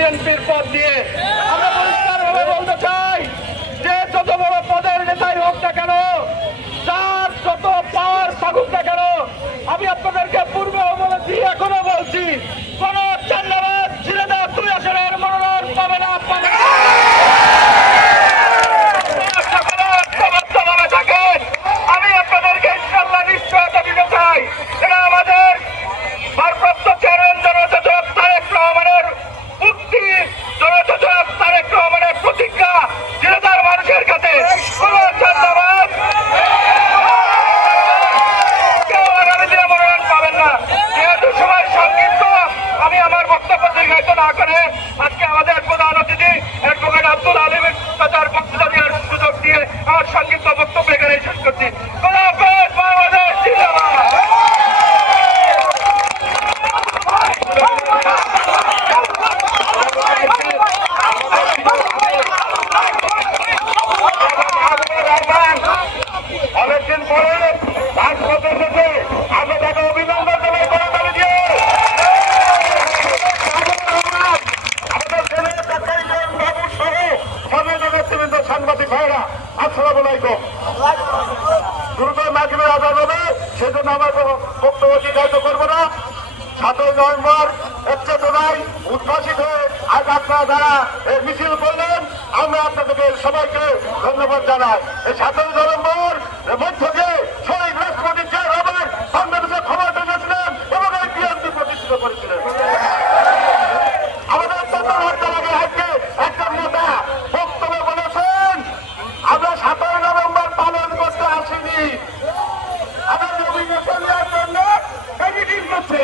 বিএনপির পদ দিয়ে। আমরা পরিষ্কারভাবে বলতে চাই যে যত বড় পদের নেতাই হোক না কেন, যার যত পাওয়ার থাকুক না কেন, আমি আপনাদেরকে পূর্বেও বলেছি, এখনো বলছি, কোন চান্দাবাজ ঝিনাইদহ 2 আসনের মনোনয়ন পাবে না। আমি আপনাদেরকে ইনশাআল্লাহ নিশ্চয়তা দিতে চাই, এটা আমাদের ভারপ্রাপ্ত চেয়ারম্যান জনতা জনাব তারেক রহমানের মুক্তি, জনতা জনাব তারেক রহমানের প্রতিজ্ঞা ঝিনাইদহের মানুষের কাছে কোন চান্দাবাজ কেউ আগামী দিনে মনোনয়ন পাবেন না। যেহেতু সময় সংক্ষিপ্ত, আমি আমার বক্তব্য দীর্ঘায়িত না করে আজকে আমাদের প্রধান অতিথি অ্যাডভোকেট আব্দুল আলিমের তার বক্তব্য দেওয়ার সুযোগ দিয়ে আমার সংক্ষিপ্ত বক্তব্য এখানে শেষ করছি। বাংলাদেশ জিন্দাবাদ। অনেকদিন পরে রাজপথে এসেছে, আমরা তাকে অভিনন্দন জানাই করতালি দিয়ে। আমাদের ছেলে বাবু সহ সম্মানিত নেতৃবৃন্দ, সাংবাদিক ভাইরা, আসসালামু আলাইকুম। দ্রুত মাগরিবের আজান হবে, সেজন্য আমার বক্তব্য দীর্ঘায়িত করবো না। 7 নভেম্বর চেতনায় উদ্ভাসিত হয়ে আজ আপনারা যারা মিছিল করলেন, আমরা আপনাদেরকে সবাইকে ধন্যবাদ জানাই। এই 7 নভেম্বর মধ্যে শহীদ রাষ্ট্রপতি জিয়া রহমান বাংলাদেশের ক্ষমতা এসেছিলেন এবং এই বিএনপি প্রতিষ্ঠিত করেছিলেন। আমাদের একজন নেতা বক্তব্য বলেছেন, আমরা 7 নভেম্বর পালন করতে আসিনি, আমরা নবীনতা নেওয়ার জন্য মিটিং করছে।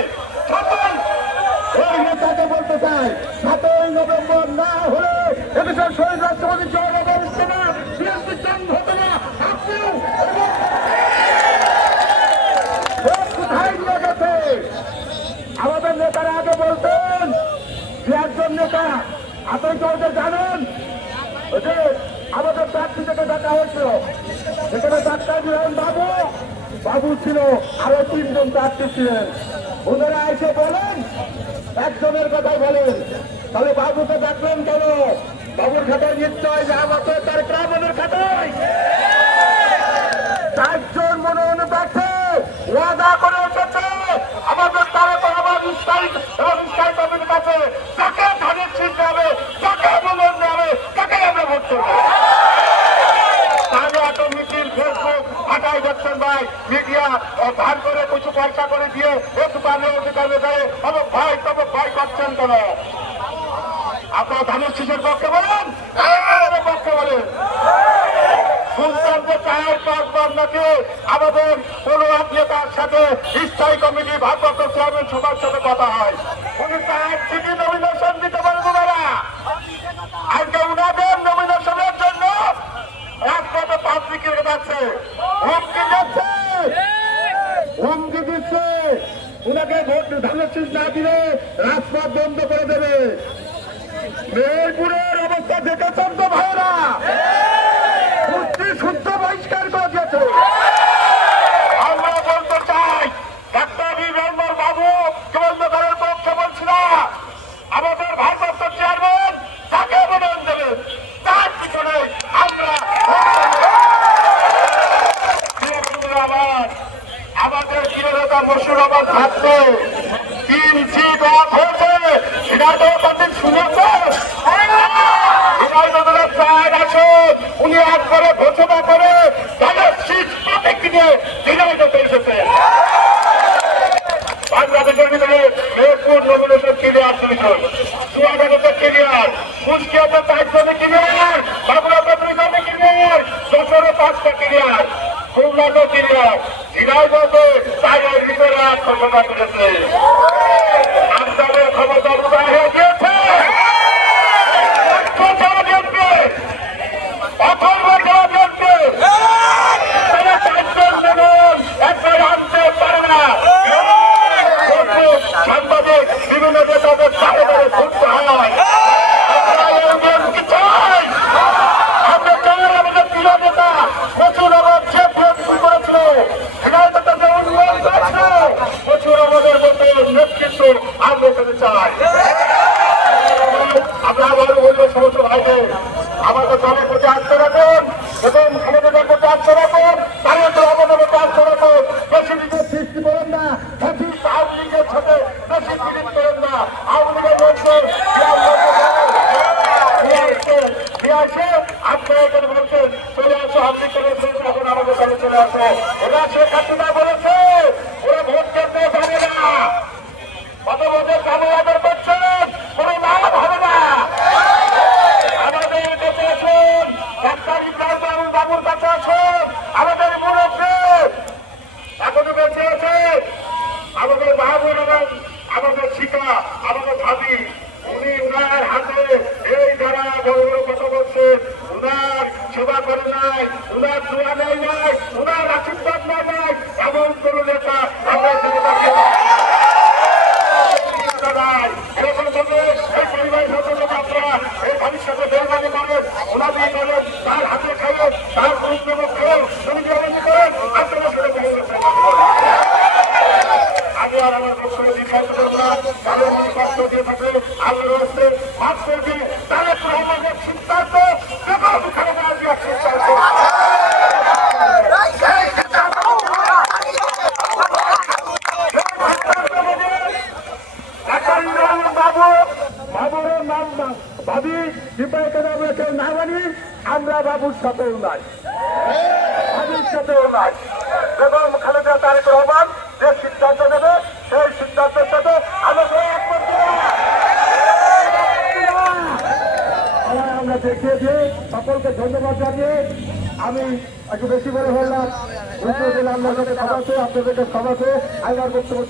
নেতাকে বলতে চাই, 7 নভেম্বর না হলে এদেশের শহীদ রাষ্ট্রপতি জিয়া রহমান ইসলামা বিএনপি চান্দ হতো না। আপনিও কোথায় নিয়ে গেছে? আমাদের নেতারা আগে বলতেন যে একজন নেতা, আপনি তো ওদের জানেন যে আমাদের প্রার্থী থেকে ডাকা হয়েছিল, সেখানে ডাক্তার ছিলেন বাবু ছিল, আরো 3 জন প্রার্থী ছিলেন। ওনারা এসে বলেন, একজনের কথা বলেন, তাহলে বাবুকে ডাকলেন কেন? বাবুর খাতায় নিশ্চয় যে আমাকে তার গ্রামের খাতায় 4 জন মনোনয়ন প্রার্থী ওয়াদা করে এসেছে আমাদের তারেক রহমান স্থায়ী কমিটির কাছে, যাকে ধানের শীত যাবে, যাকে মনোনয়ন যাবে, তাকে আমরা ভোট করবো। তাহলে এত মিছিল, ফেসবুক হাঁটাই যাচ্ছেন ভাই, মিডিয়া ধার করে কিছু পয়সা করে দিয়ে একটু কানে অধিকারে দেয়, অমুক ভাই করছেন কেন? আপনারা ধানের শীষের পক্ষে বলেন, পক্ষে বলেন। শুনছেন যে চায়ের পাঁচবার নাকি আমাদের কোন নেতার সাথে স্থায়ী কমিটি ভারপ্রাপ্ত চেয়ারম্যান সবার সাথে কথা হয়, উনি চায়ের চিঠি নমিনেশন দিতে পারবো না। আজকে উনাদের নমিনেশনের জন্য রাজপথে পাবলিকের যাচ্ছে, হুমকি যাচ্ছে, হুমকি দিচ্ছে, উনাকে ভোট ধানের শীষ না দিলে রাজপথ বন্ধ করে দেবে। মেহেরপুরের অবস্থা দেখেছেন তো ভাইরা, শুদ্ধ বহিষ্কার করে দিয়েছে। আমরা বলতে চাই, ডাক্তার রহমান বাবু কেবলকারের পক্ষে বলছি না, আমাদের ভারপ্রাপ্ত চেয়ারম্যান তাকে মনোনয়ন দেবেন, তার পিছনে আমরা আমাদের প্রিয় নেতা মুর্শিদাবাদ থাকবে 3 সিট অফ হয়েছে, ঝিনাইদহ পার্টি শুনেছে, ঝিনাইদহের 4 আসন উনি একবারে ঘোষণা করে তাদের সিট প্রতীক নিয়ে ঝিনাইদহে এসেছে। বাংলাদেশের ভিতরে মেহেরপুর নমিনেশন ক্লিয়ার 2 জন, চুয়াডাঙ্গাতে ক্লিয়ার, কুষ্টিয়াতে 4 জনে ক্লিয়ার, বাবুরাতে 2 জনে ক্লিয়ার, যশোরে 5টা ক্লিয়ার, খুলনাতে ক্লিয়ার, ঝিনাইদহতে 4-এর ভিতরে 8 ঘোষণা করেছে। আমদানের ক্ষমতা উদয় হয়ে গিয়েছে। সাংবাদিক বিভিন্ন নেতাদের সাথে ঘুরতে হয়, আমরা কেন আমাদের প্রিয় নেতা প্রচুর আমাদের যে করেছিল, প্রচুর আমাদের মধ্যে আমাদের কষ্ট দিয়ে থাকে আল্লাহ রয়েছে মাফ করবে তারেক রহমানের সিদ্ধান্ত এবং খালেদা জিয়ার সিদ্ধান্ত বাবুরের নাম ভাবি বিপাকে আমরা কেউ না মানি আমরা বাবুর সাথেও নাই ভাবির সাথেও নাই এবং খালেদা তারেক রহমান যে সিদ্ধান্ত নেবে সেই সিদ্ধান্তের সাথে আমাদের আমরা দেখিয়েছি সকলকে ধন্যবাদ জানিয়ে আমি একটু বেশি করে বললাম আপনাদেরকে সবাইকে আপনাদেরকে সবাইকে আইবার বক্তব্য